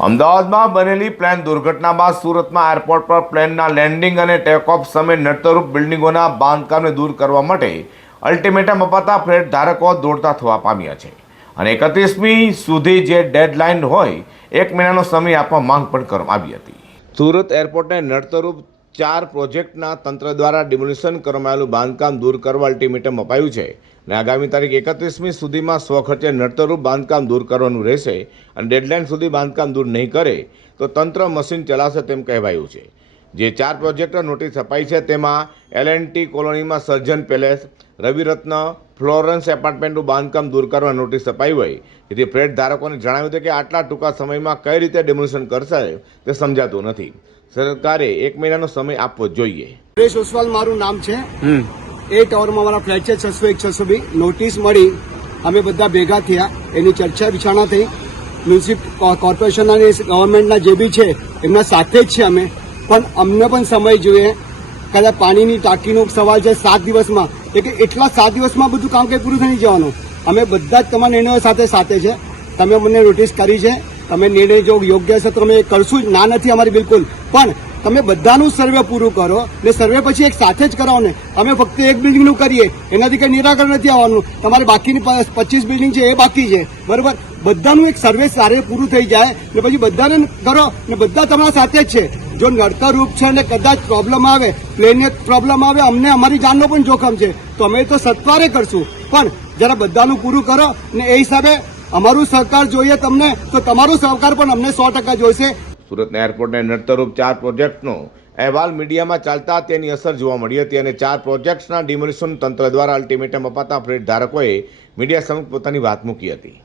અમદાવાદમાં બનેલી પ્લેન દુર્ઘટના બાદ સુરતમાં એરપોર્ટ પર પ્લેનના લેન્ડિંગ અને ટેકઓફ સમયે નડતરૂપ બિલ્ડિંગોના બાંધકામને દૂર કરવા માટે અલ્ટિમેટમ અપાતા ફ્લેટ ધારકો દોડતા થવા પામ્યા છે. અને એકત્રીસમી સુધી જે ડેડલાઇન હોય, એક મહિનાનો સમય આપવા માંગ પણ કરવામાં આવી હતી. સુરત એરપોર્ટને નડતરરૂપ ચાર પ્રોજેક્ટના તંત્ર દ્વારા ડિમોલિશન કરવામાં આવેલું બાંધકામ દૂર કરવા અલ્ટિમેટમ અપાયું છે અને આગામી તારીખ એકત્રીસમી સુધીમાં સ્વખર્ચે નડતરરૂપ બાંધકામ દૂર કરવાનું રહેશે અને ડેડલાઇન સુધી બાંધકામ દૂર નહીં કરે તો તંત્ર મશીન ચલાવશે તેમ કહેવાયું છે. જે ચાર પ્રોજેક્ટો નોટિસ અપાઈ છે તેમાં એલ એન્ડ ટી કોલોનીમાં સર્જન પેલેસ રવિરત્ન ફ્લોરન્સ એપાર્ટમેન્ટનું બાંધકામ દૂર કરવા નોટિસ અપાઈ હોય. જેથી ફ્લેટ ધારકોને જણાવ્યું હતું કે આટલા ટૂંકા સમયમાં કઈ રીતે ડેમોલિશન કરશે તે સમજાતું નથી. સરકારે એક મહિનાનો સમય આપવો જોઈએ. સુરેશ ઓસવાલ મારું નામ છે. એ ટાવરમાં મારા ફ્લેટ છે છસો એક છસો બી. નોટિસ મળી. અમે બધા ભેગા થયા. એની ચર્ચા વિચારણા થઈ. મ્યુનિસિપ કોર્પોરેશનના અને ગવર્મેન્ટના જે બી છે એમના સાથે જ છે અમે. પણ અમને પણ સમય જોઈએ. કદાચ પાણીની ટાંકીનો સવાલ છે સાત દિવસમાં. એટલે એટલા સાત દિવસમાં બધું કામ કંઈ પૂરું થઈ જવાનું? અમે બધા જ તમારા નિર્ણયો સાથે સાથે છે. તમે મને નોટિસ કરી છે. તમે નિર્ણય જો યોગ્ય છે તો અમે કરશું જ. ના નથી અમારી બિલકુલ. પણ તમે બધાનું સર્વે પૂરું કરો ને સર્વે પછી એક સાથે જ કરાવો ને. અમે ફક્ત એક બિલ્ડિંગનું કરીએ. એનાથી કંઈ નિરાકરણ નથી આવવાનું. તમારે બાકીની પચીસ બિલ્ડિંગ છે એ બાકી છે. બરાબર? બધાનું એક સર્વે સારે પૂરું થઈ જાય ને પછી બધાને કરો ને બધા તમારા સાથે જ છે. જો નડતર રૂપ છે ને કદાચ પ્રોબ્લેમ આવે પ્લેનને પ્રોબ્લેમ આવે, અમને અમારી જાનનો પણ જોખમ છે. તો અમે તો સત્વારે કરશું. પણ જરા બધાનું પૂરું કરો ને એ હિસાબે અમારું સહકાર જોઈએ તમને, તો તમારો સહકાર પણ અમને સો ટકા જોઈશે. સુરતના એરપોર્ટને નડતરૂપ ચાર પ્રોજેક્ટનો અહેવાલ મીડિયામાં ચાલતા તેની અસર જોવા મળી હતી અને ચાર પ્રોજેક્ટ્સના ડિમોલિશન તંત્ર દ્વારા અલ્ટિમેટમ અપાતા ફ્લેટ ધારકોએ મીડિયા સમક્ષ પોતાની વાત મૂકી હતી.